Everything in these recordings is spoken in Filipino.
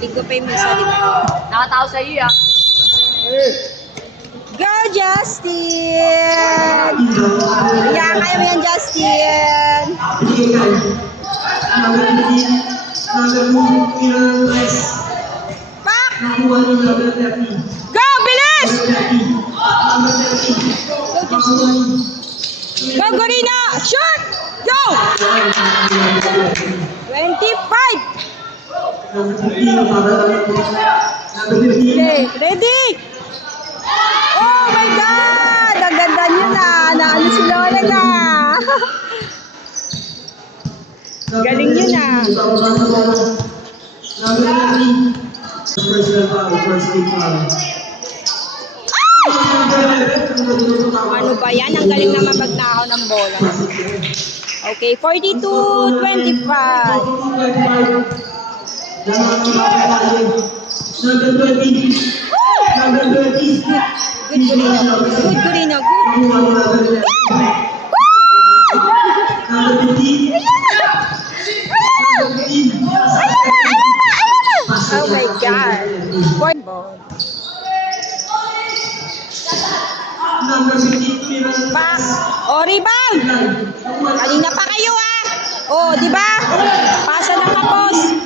Linggo pa yung misa, di ba? Nakatao sa iyo, ah. Go, Justin! Kaya kaya mo yan, Justin! Pak! Go, bilis! Go, Justin! Go, Gorina! Shoot! Go! 25! Okay, ready? Oh my God! Ang ganda nyo na! Naano si Lola na! Galing nyo na! Ano ba yan? Ang galing naman magnakaw ng bola. Okay, 42-25. Number 20. Number 20. Good, Gorino. Good, Gorino. Good. Number 15. Oh my God. Number 15. Pass. Oh, rebound. Kanina pa kayo, ah. Oh, di ba? Pasa ng kapos.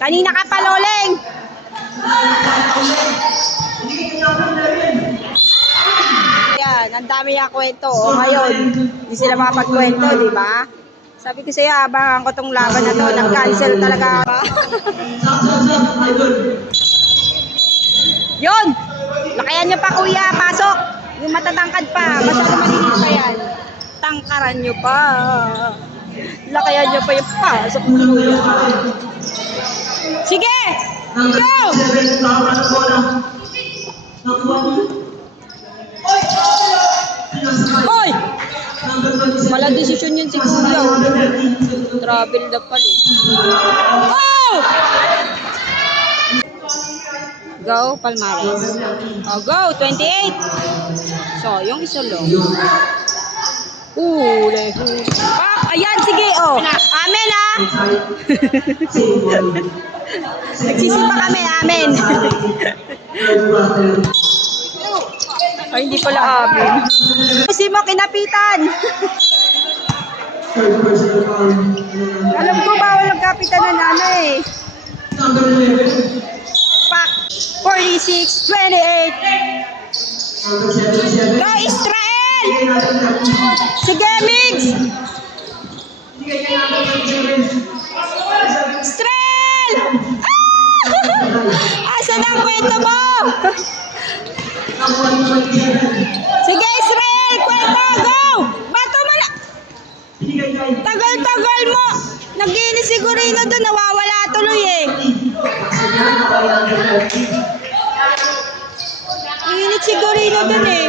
Kanina ka pa, Loleng. Yan, ang dami niya kwento. O ngayon, hindi sila makapagkwento, di ba? Sabi ko sa'yo, abangan ko tong laban na to. Nag-cancel talaga ako. Yun! Lakayan niyo pa, kuya. Pasok! Yung matatangkad pa. Masyado malinis pa yan. Tangkaran niyo pa. Lakayan niyo pa yung pasok, kuya. Sige! Go! Hoy! Wala desisyon yun si Kuya. Travel na pala. Oh! Go, Palmares. Oh, go, 28. So, yung isa lang. Leho. Ayan, sige, oh. Amen, ah. Nagsisipa kami, amen. Ay, hindi pala amen. Kasi mo kinapitan. Alam ko bawal magkapitan na nanay. Pak, 46-28. Go, Israel! Sige, Mix! Israel! Asan ang kwento mo? Sige, Israel! Kwento! Go! Bato mo na! Tagal-tagal mo! Nag-iinis si Gorino doon. Nawawala tuloy eh. Nag-iinis si Gorino doon eh.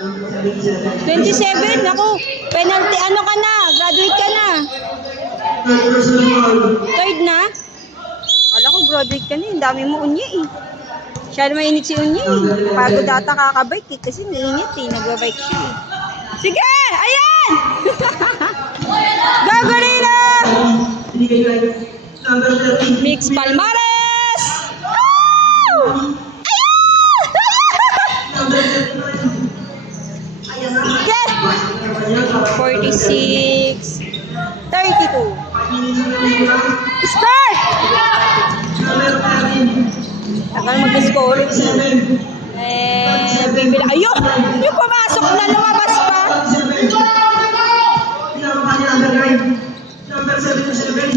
$27, naku, penalty, ano ka na, graduate ka na. Third na? Kala ko graduate ka na, yung dami mo unye eh. Siya naman init si unye eh. Pagod data kakabike eh, kasi niinit eh, nagbabike siya eh. Sige, ayan! Go, Gorino! Mix Palmares! Oh! 46, 32. Start! Tagal mag-score. Bibili. Ayun! Yung pumasok na lumabas pa.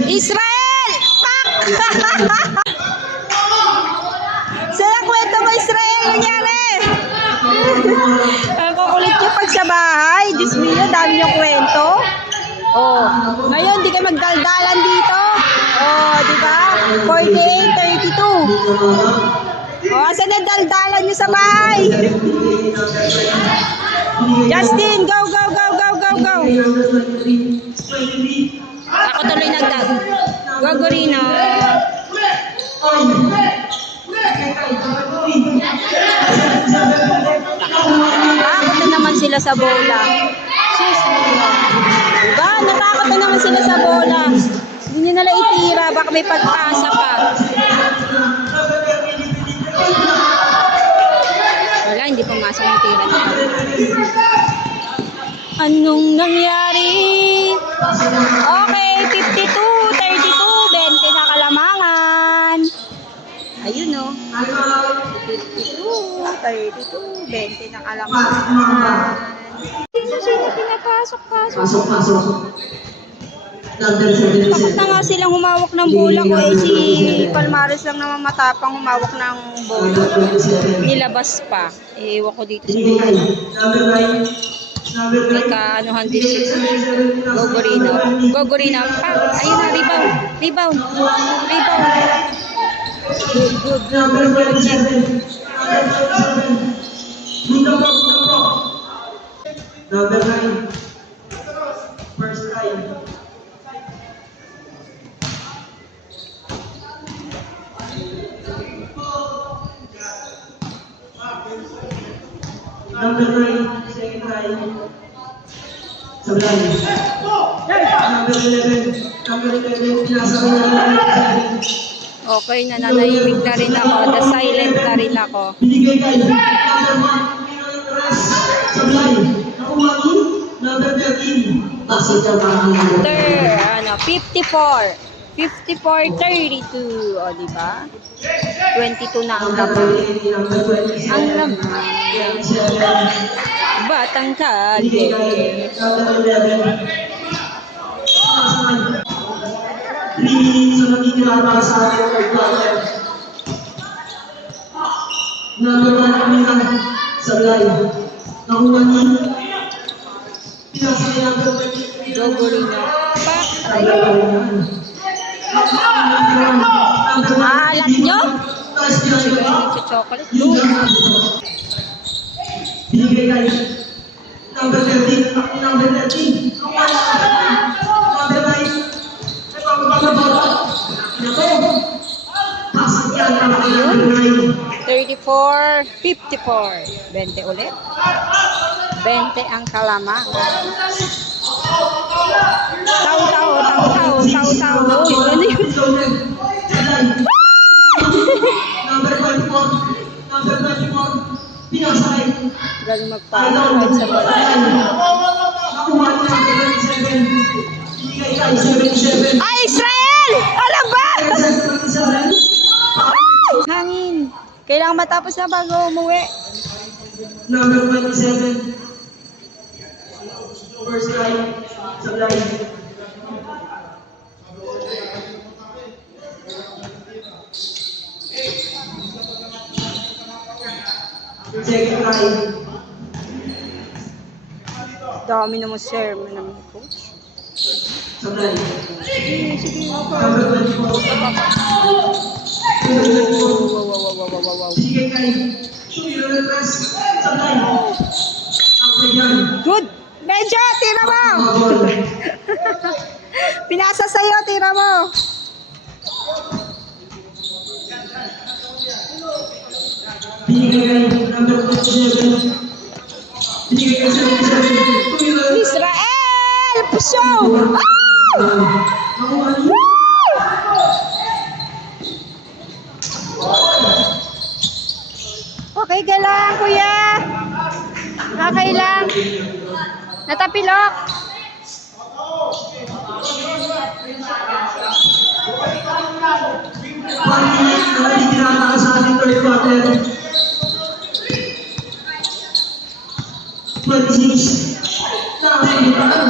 Israel! Pak! Sila kwento mo, Israel. Nangyari? Ang kukulit nyo pag sa bahay. Diyos mo yun, dami yung kwento. Oh, ngayon di kayo magdaldalan dito. Oh, di ba? 48-32. Oh, asan na daldalan nyo sa bahay? Justin, go, go, go, go, go, go. Ako tuloy nagdag. Go, Gorino. Ako na naman sila sa bola. Sis, Dito naman sila sa bola. Hindi nyo nalang itira. Baka may pagpasa pa. Wala, hindi pumasok yung tira nila. Anong nangyari? Okay, 52, 32, 20 na Kalamangan. Ayun o. 52, 32, 20 na Kalamangan. Sino pinapasok-pasok? Pasok. Number 77. Bakit na nga silang humawak ng bola ko eh si Palmares lang naman matapang humawak ng bola. Nilabas pa. Ewan ko dito sa bola. Number 9. Number 9. May kaanuhan din si Gogorino. Pa. Ayun na, rebound. Good. Number 27. Number 9. First time. Number 9, second time. Sablay. Number 11, pinasa ko na Okay, nananahimik na rin ako. The silent na rin ako. binigay kay number 1, rest. Sablay. Nakuha ni number 13. Pasok ka parang 54. 54-32. O, diba? 22 na ang laman. Number 27. Ang laman. Batang kalye. Number 11. 3 minutes na natitira para sa ating third quarter. Number 1 kami na Sablay. Nakuha ni pinasa ni number 23. Gogorino. Pa. Sablay pa rin yan. Maalat nyo? Taas niya siya. Chocolate. Binigay kay number 13. Number 13. Number 9. Ito ang pagkabata. Ito. Pasok yan para kay number 9. 34, 54. 20 ulit. 20 ang Kalamangan. Tau-tau. Uy, ano yun? Number 24. Number 24. Pinasay. Galing magpapakad sa bola. Nakuha niya ang 77. Binigay kay 77. Ay, Israel! Alam ba? 77. Hangin. Kailangan matapos na bago umuwi. Number 27. First time. Sablay. Second time. Dami naman sermon namin ni coach. Sablay. Sige. Number 24. Wow. Binigay kay Shumiro Press. Sablay. Ang kanyang. Good! Medyo, tira mo! Pinasa sa'yo, tira mo! Binigay kay number 27. Binigay kay 77. Shumiro Israel! Puso! Ah! Nakuha niya. Okay ka lang, kuya. Okay lang. Natapilok. One minute na natitira para sa ating third quarter. 26. Nakakalimutan.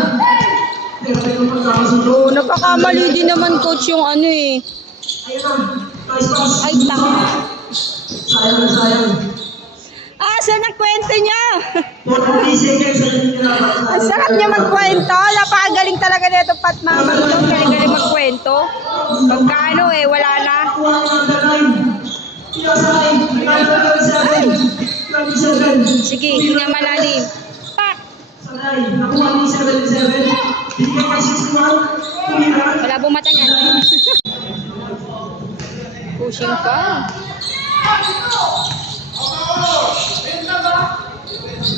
Pero ito pagkakasundo. Oh, nagkakamali din naman coach yung ano eh. Ayun lang. Nice pass. Ay, tang. Sayang. Ah, saan ang kwento niya? 43 seconds na natitira para sa Ang sarap niya magkwento. Napakagaling talaga nito Pat Mama. Galing magkwento. Pagkano eh, wala na. Nakuha ni number 9. Pinasay. Number 27. Sige, hinga malalim. Pak! Sanay. Nakuha ni 77. Binigay kay 61. Tumira. Wala mata niyan. Pushing pa.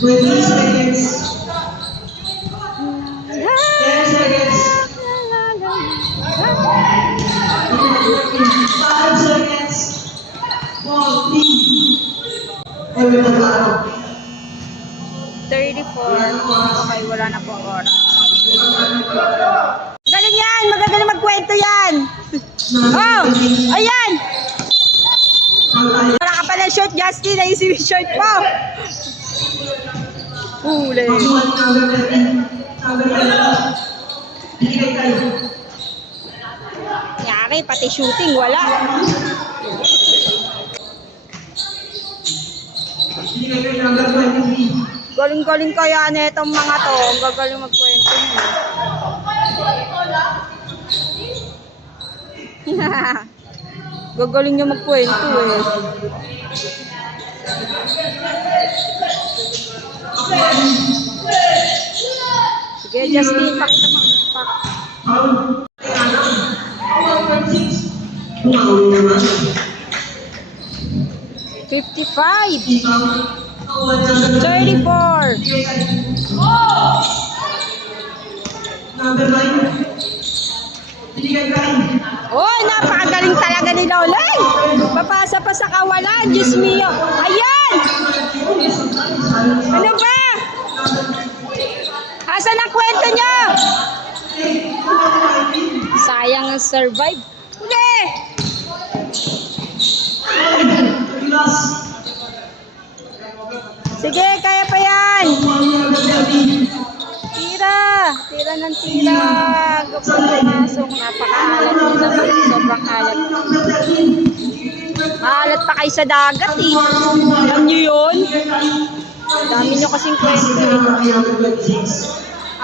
20 seconds. 10 seconds. 5 seconds. Ball, 3. Ay, may taglaro. 34. Okay, wala na pong oras. Galing yan! Magagaling magkwento yan! Oh! Ayan! Wala ka pala short, Justin. Ayun si short mo. Huli. Pagsuhan ng number 13. Number 11. Bigay tayo. Yari, pati shooting, wala. Bigay tayo number 23. Galing-galing kaya na itong mga to. Ang gagaling magkwento nyo. Gagaling nyo magkwento eh. Sige, Justin, pakita mo. Foul. Foul 26. Umawin naman. 55. Foul. Foul number 34. Bigay tayo. Number 9. Bigay tayo. Oh, napakagaling talaga ni Loleng. Papasa pa sa kawalan. Diyos mio. Ayan! Ano ba? Asan ang kwento niyo? Sayang ang survive. Hindi! Sige, kaya pa yan. Tira. Tira ng tira. Pumasok. Napakaalat yung laman. Sobrang alat. Maalat pa kayo sa dagat eh. Alam nyo yun? Dami nyo kasing kwento eh.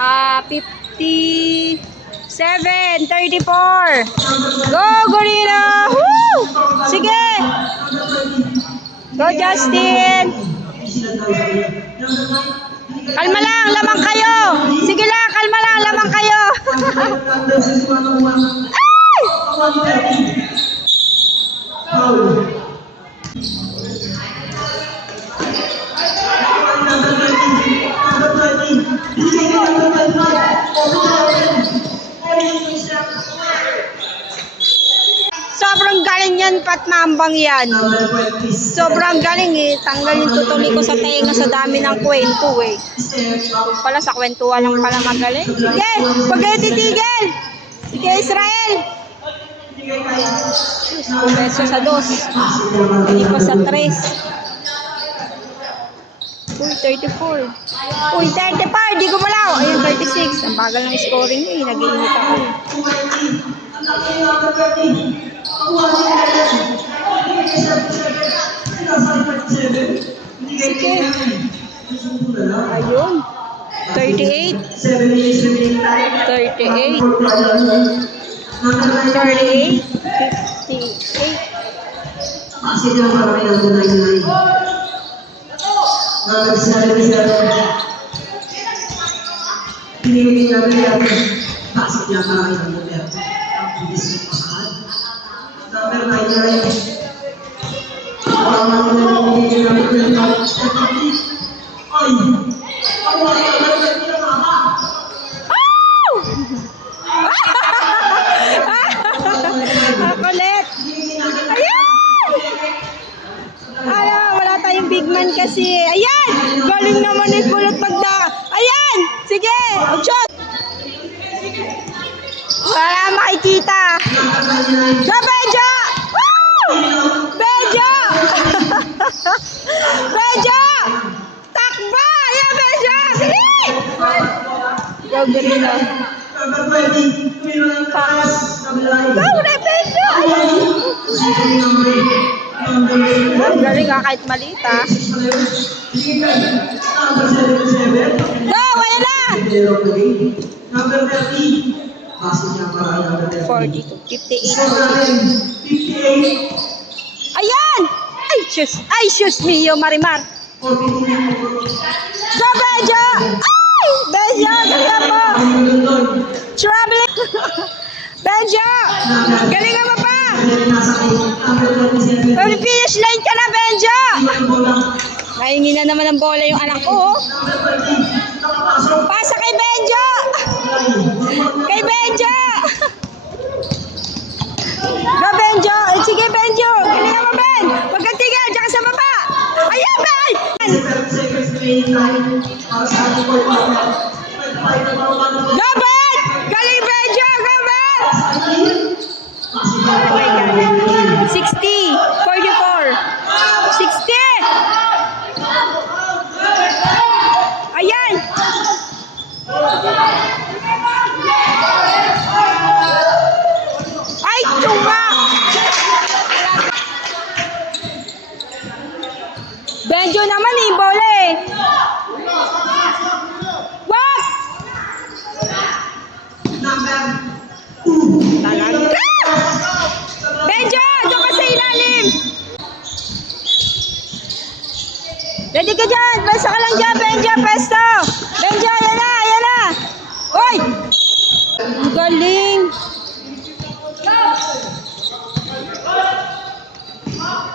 57, 34. Go, Gorilla! Woo! Sige! Go, Justin! Kalma lang, lamang kayo! Sige lang, kalma lang, lamang kayo! Ay! Sobrang galing yan, Pat Mambang yan. Sobrang galing eh. Tanggal yung tutuli ko sa tenga sa dami ng kwento eh. Pala sa kwentuhan lang pala magaling. Sige, huwag kayo titigil. Sige, Israel. Beso sa 2. Hindi pa sa 3. Uy, 34. Uy, 34. Di ko malaw. Ayun, 36. Ang bagal ng scoring eh. Nag-iinit ako eh. Sige. Ayun. 38. 38. 38. 58. Masih dalam para yang lain-lain. Number 77. Pinili namin yan. Pasok niya para kay Number. Ang bilis ng pasahan. Number 99. Ang mga nangingin namin ng ay! Ang mga nangingin ng mama! Kulit. Ayan! Ala, wala tayong big man kasi. Ayan! Galing naman ni Kulot magda. Ayan! Sige! Shot! Wala makikita. Go, Bejo! Woo! Bejo! Bejo! Takbo! Ayan, Bejo! Sige! Go, Garino. Number 20. Mayroon ng taas. Go, Bejo! Number 8. Galing ka kahit maliit ah. Number 77. Go, wala na! Number 30. Pasok niya para number 30. 42, 58. 58. Ayan! Ay, sus mio, Marimar. 42. Go, Bejo! Ay! Bejo, ganda mo! Traveling! Bejo! Galing ka pa pa! Finish line ka na, Benjo! Kaingin na naman ang bola yung anak ko. Oh. Pasa kay Benjo! Kay Benjo! para sa ating fourth quarter. 25 na bawal na po. Gabet! Galing Benjo! Gabet! Possible Oh my God. 60, 44, 60! Ayan! Ay, tuma! Benjo naman eh, bola eh. Wag! Number Talaga! Benjo! Doon ka sa ilalim! Ready ka dyan! Pwesto ka lang dyan, Benjo! Pwesto! Benjo, ayan na! Ayan na! Hoy! Ang galing!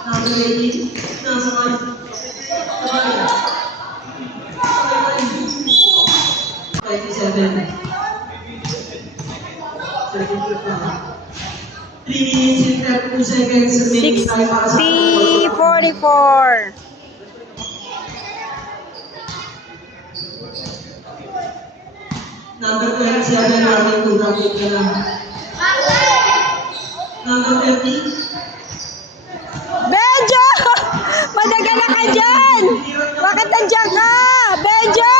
number 18. Nasa kayo. 27. 3 minutes and 32 seconds remaining time para sa 60, 44. Number 27 namin kung nakit ka lang. Number 30. Benjo! Madagala ka dyan! Bakit nandiyan ka? Benjo!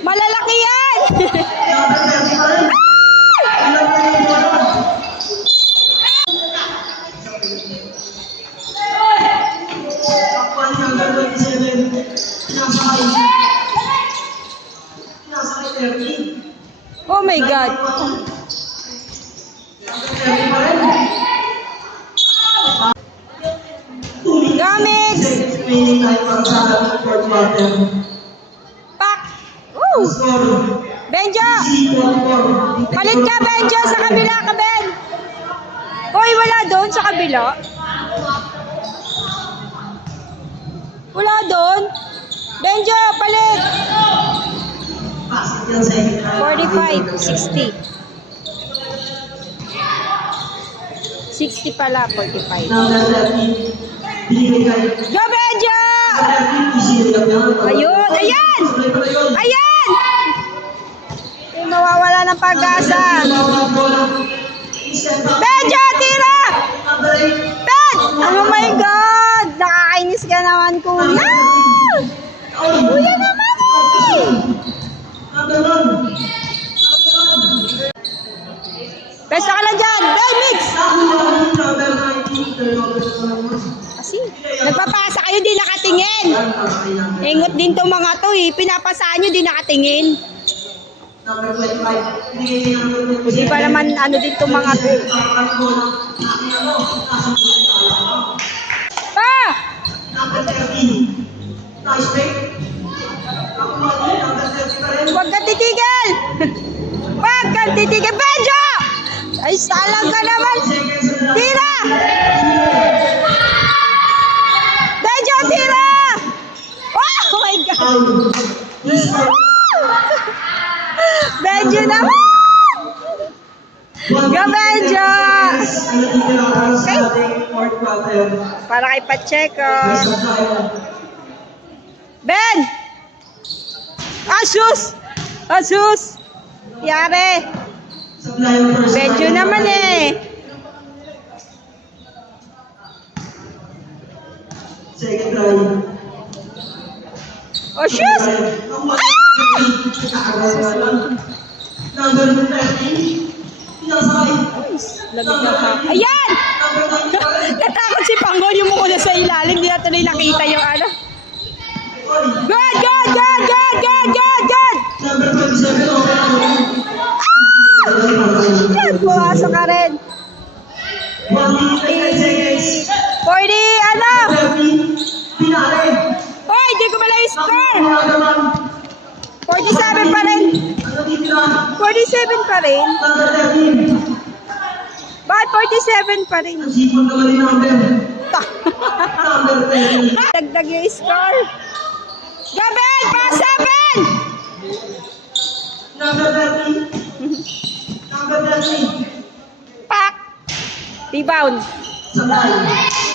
Malalaki yan! Number 30 pa rin. Ilan pa yung bola? Takpan number 27. Pinasakay. Pinasakay 30. Oh my God! Number 30 pa rin. Gamit! Remaining time para sa ating fourth quarter. Pak! Woo! Score. Benjo! 44. Palit ka, Benjo! Sa kabila ka, Ben! Hoy, wala doon sa kabila. Wala doon. Benjo, palit! Pasok yan sa inyo. 45, 60. 60 pala, 45. Number 30. Binigay kayo. Go, Benjo! 30. Easy lang yan. Ayun! Ayan! Sabay pa na yun. Ayan! Ay, mawawala ng pag-asa. Benjo, tira! Number 8. Ben! Oh my God! Nakakainis ka naman, kuya! Kuya naman eh! Number 1. Pesta ka lang dyan! Ben, mix! Number 19. Turnover naman. Kasi, nagpapasa kayo, di nakatingin. Ingot din to mga to eh. Pinapasaan nyo, di nakatingin. Number 25. Binigay kayo number 27. Di pa naman ano din to mga to. Pa! Number 13. Nice break. Number 30 pa rin. Huwag ka titigil! Huwag ka titigil! Benjo! Ay, salang ka naman! Tira! Benjo, tira! Oh my God! Benjo naman! Go, Benjo! Okay. Para kay Pacheco. Ben! Asus! Asus! Yare! Benjo naman eh. Second try. Oh, shoes! Number 13. Pinasakay. Lamig na pa. Ayan! Natakot si Panggol yung mukha sa ilalim. Di na tuloy nakita yung ano. Good, good, good, good, good, good, good! Number 27. Yan, pumasok ka rin. 1 minute and 10 seconds. 40, ano? 30. Pinali. Hoy, di ko pala yung score! Naman. 47 pa rin. Ano titira? 47 pa rin. Number 13. Bakit 47 pa rin? Ang sipon naman ni number. Number 13. Dagdag yung score. Gabel, pa 7! Number 13. Number 13. Pak! Rebound. Sabay.